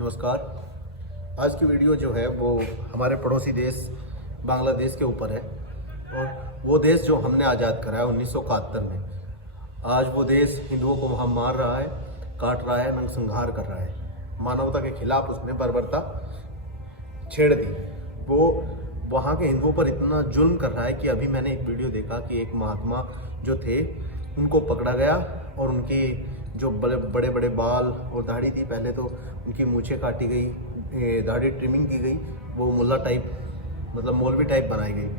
नमस्कार। आज की वीडियो जो है वो हमारे पड़ोसी देश बांग्लादेश के ऊपर है और वो देश जो हमने आज़ाद कराया 1971 में। आज वो देश हिंदुओं को वहाँ मार रहा है, काट रहा है, नरसंहार कर रहा है। मानवता के खिलाफ उसने बर्बरता छेड़ दी। वो वहाँ के हिंदुओं पर इतना जुल्म कर रहा है कि अभी मैंने एक वीडियो देखा कि एक महात्मा जो थे उनको पकड़ा गया और उनकी जो बड़े बड़े बाल और दाढ़ी थी, पहले तो उनकी मूछें काटी गई, दाढ़ी ट्रिमिंग की गई, वो मुल्ला टाइप मतलब मौलवी टाइप बनाई गई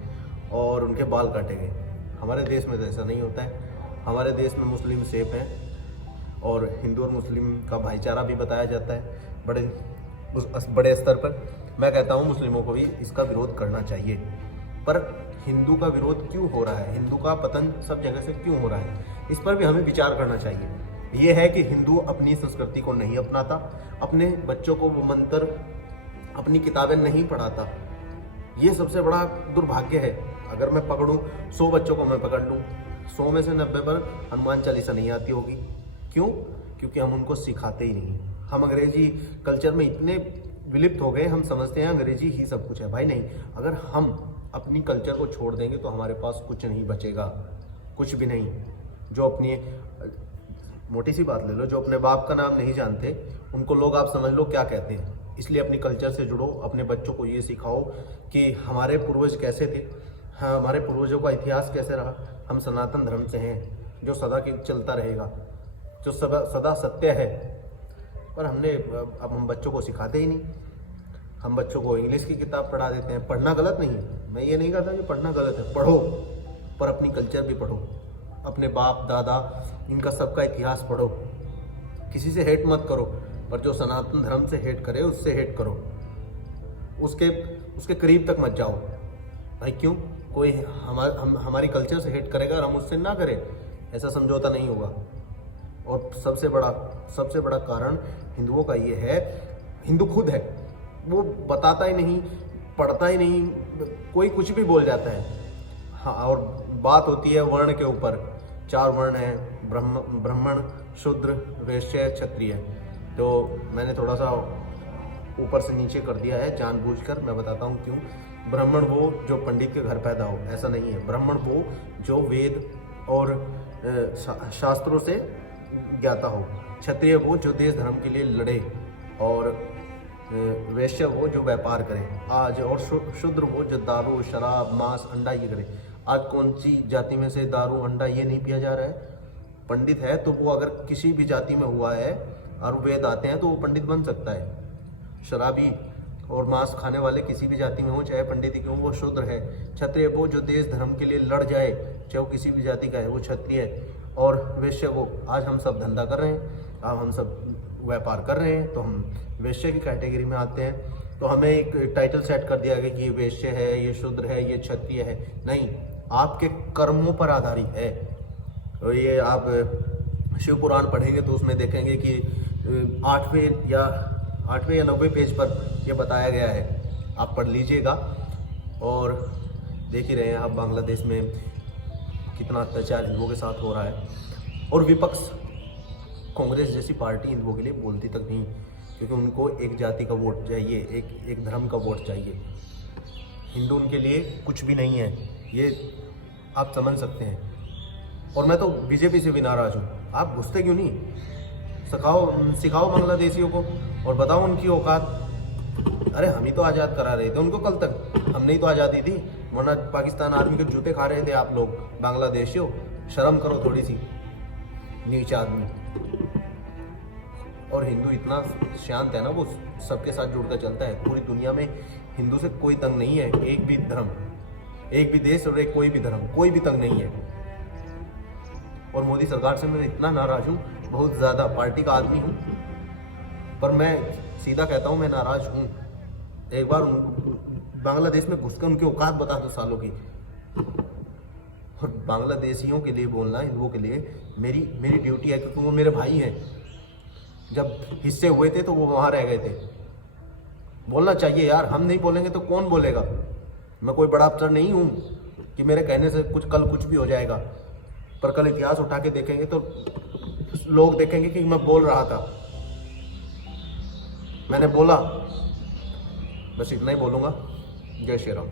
और उनके बाल काटे गए। हमारे देश में तो ऐसा नहीं होता है। हमारे देश में मुस्लिम सेफ हैं और हिंदू और मुस्लिम का भाईचारा भी बताया जाता है बड़े स्तर पर। मैं कहता हूँ मुस्लिमों को भी इसका विरोध करना चाहिए, पर हिंदू का विरोध क्यों हो रहा है, हिंदू का पतन सब जगह से क्यों हो रहा है, इस पर भी हमें विचार करना चाहिए। ये है कि हिंदू अपनी संस्कृति को नहीं अपनाता, अपने बच्चों को वो मंत्र, अपनी किताबें नहीं पढ़ाता। ये सबसे बड़ा दुर्भाग्य है। अगर मैं पकड़ूं 100 बच्चों को, मैं पकड़ लूं 100 में से 90 पर हनुमान चालीसा नहीं आती होगी। क्यों? क्योंकि हम उनको सिखाते ही नहीं। हम अंग्रेजी कल्चर में इतने विलिप्त हो गए, हम समझते हैं अंग्रेजी ही सब कुछ है। भाई नहीं, अगर हम अपनी कल्चर को छोड़ देंगे तो हमारे पास कुछ नहीं बचेगा, कुछ भी नहीं। जो अपनी मोटी सी बात ले लो, जो अपने बाप का नाम नहीं जानते उनको लोग आप समझ लो क्या कहते हैं। इसलिए अपनी कल्चर से जुड़ो, अपने बच्चों को ये सिखाओ कि हमारे पूर्वज कैसे थे, हाँ हमारे पूर्वजों का इतिहास कैसे रहा। हम सनातन धर्म से हैं जो सदा के चलता रहेगा, जो सदा सत्य है। पर अब हम बच्चों को सिखाते ही नहीं। हम बच्चों को इंग्लिश की किताब पढ़ा देते हैं। पढ़ना गलत नहीं है, मैं ये नहीं कहता कि पढ़ना गलत है, पढ़ो, पर अपनी कल्चर भी पढ़ो, अपने बाप दादा इनका सबका इतिहास पढ़ो। किसी से हेट मत करो, पर जो सनातन धर्म से हेट करे उससे हेट करो, उसके करीब तक मत जाओ। भाई क्यों? कोई हमारी कल्चर से हेट करेगा और हम उससे ना करें, ऐसा समझौता नहीं होगा। और सबसे बड़ा कारण हिंदुओं का ये है, हिंदू खुद है, वो बताता ही नहीं, पढ़ता ही नहीं, कोई कुछ भी बोल जाता है। हाँ, और बात होती है वर्ण के ऊपर। 4 वर्ण हैं, ब्राह्मण, शूद्र, वैश्य, क्षत्रिय। तो मैंने थोड़ा सा ऊपर से नीचे कर दिया है जानबूझकर। मैं बताता हूँ क्यों। ब्राह्मण वो जो पंडित के घर पैदा हो, ऐसा नहीं है। ब्राह्मण वो जो वेद और शास्त्रों से ज्ञाता हो। क्षत्रिय वो जो देश धर्म के लिए लड़े, और वैश्य वो जो व्यापार करे आज, और शूद्र वो जो दारू, शराब, मांस, अंडा ये करे। आज कौन सी जाति में से दारू, अंडा ये नहीं पिया जा रहा है? पंडित है तो वो अगर किसी भी जाति में हुआ है और वेद आते हैं तो वो पंडित बन सकता है। शराबी और मांस खाने वाले किसी भी जाति में हो, चाहे पंडित ही क्यों, वो शूद्र है। क्षत्रिय वो जो देश धर्म के लिए लड़ जाए, चाहे वो किसी भी जाति का है, वो क्षत्रिय है। और वैश्य वो, आज हम सब धंधा कर रहे हैं, अब हम सब व्यापार कर रहे हैं तो हम वैश्य की कैटेगरी में आते हैं। तो हमें एक टाइटल सेट कर दिया गया कि ये वैश्य है, ये शूद्र है, ये क्षत्रिय है। नहीं, आपके कर्मों पर आधारित है। तो ये आप शिव पुराण पढ़ेंगे तो उसमें देखेंगे कि 8वें या 90वें पेज पर यह बताया गया है। आप पढ़ लीजिएगा। और देख ही रहे हैं आप बांग्लादेश में कितना अत्याचार हिंदुओं के साथ हो रहा है। और विपक्ष, कांग्रेस जैसी पार्टी हिंदुओं के लिए बोलती तक नहीं, क्योंकि उनको एक जाति का वोट चाहिए, एक धर्म का वोट चाहिए। हिंदू उनके लिए कुछ भी नहीं है, ये आप समझ सकते हैं। और मैं तो बीजेपी से भी नाराज़ हूँ। आप घुसते क्यों नहीं? सिखाओ बांग्लादेशियों को और बताओ उनकी औकात। अरे हम ही तो आज़ाद करा रहे थे उनको, कल तक हमने ही तो आज़ादी दी, वरना पाकिस्तान आर्मी के जूते खा रहे थे आप लोग बांग्लादेशियों। शर्म करो थोड़ी सी, नीच आदमी। और हिंदू इतना शांत है ना, वो सबके साथ जुड़कर चलता है। पूरी दुनिया में हिंदू से कोई तंग नहीं है, एक भी धर्म, एक भी देश और कोई भी धर्म, कोई भी तंग नहीं है। और मोदी सरकार से मैं इतना नाराज हूँ, बहुत ज़्यादा। पार्टी का आदमी हूँ, पर मैं सीधा कहता हूँ मैं नाराज हूँ। एक बार बांग्लादेश में घुसकर उनकी औकात बता दो सालों की। और बांग्लादेशियों के लिए बोलना, हिंदुओं के लिए मेरी ड्यूटी है, क्योंकि वो मेरे भाई हैं। जब हिस्से हुए थे तो वो वहाँ रह गए थे। बोलना चाहिए यार, हम नहीं बोलेंगे तो कौन बोलेगा? मैं कोई बड़ा अफसर नहीं हूँ कि मेरे कहने से कल कुछ भी हो जाएगा। पर कल इतिहास उठा के देखेंगे तो लोग देखेंगे कि मैं बोल रहा था। मैंने बोला, बस इतना ही बोलूँगा। जय श्री राम।